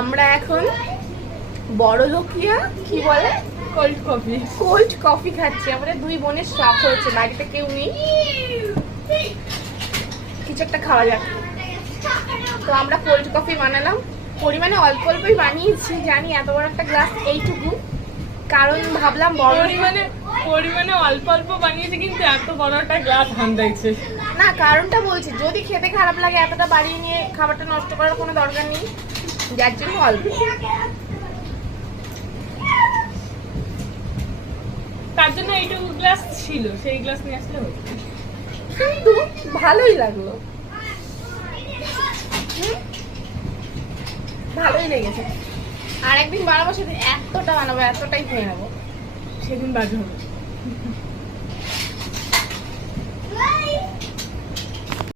আমরা এখন বড়লোকিয়া কি বলে কোল্ড কফি খাচ্ছি। আমাদের দুই বোনের শখ হয়েছে, বাড়িতে কেউ নেই, কিছু একটা খাওয়া যাক। তো আমরা কোল্ড কফি বানালাম, পরিমাণে অল্প অল্পই বানিয়েছি, জানি এত বড় একটা গ্লাস এইটুকু, কারণ ভাবলাম বড় পরিমাণে অল্প অল্প বানিয়েছে, কিন্তু এত বড় একটা গ্লাস হান্দাইছে না। কারণটা বলছি, যদি খেতে খারাপ লাগে এতটা বাড়িয়ে নিয়ে খাবারটা নষ্ট করার কোনো দরকার নেই, যার জন্য অল্প। তার জন্য এইটুকু গ্লাস ছিল, সেই গ্লাস নিয়ে আসলে হতো। কিন্তু ভালোই লাগলো, ভালোই লেগেছে। আর একদিন বানাবো, সেদিন এতটা বানাবো, এতটাই খেয়ে নেবো। সেদিন বাজে হবে।